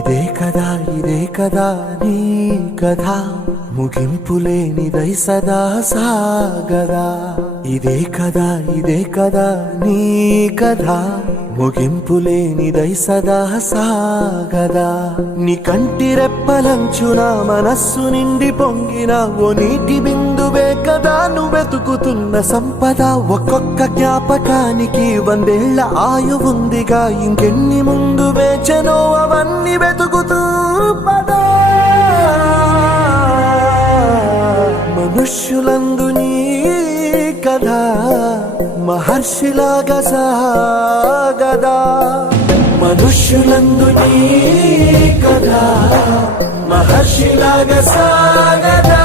ఇదే కదా నీ కథ ముగింపులేనిదై సదా సాగదా. ఇదే కదా నీ కథ ముగింపులేనిదై సదా సాగదా. నీ కంటి రెప్పలంచున మనస్సు నిండి పొంగిన ఓ నీటి బిందువే కదా నువ్వెతుకుతున్న సంపద. ఒక్కొక్క జ్ఞాపకానికి 100 ఏళ్ల ఆయువుందిగా, ఇంకెన్ని ముందు వేచనో అవన్నీ వెతుకుతూ పదా. మనుష్యులందు నీ కథ మహర్షిలాగా సాగదా. మనుష్యులందు నీ కథ మహర్షిలాగా సాగదా.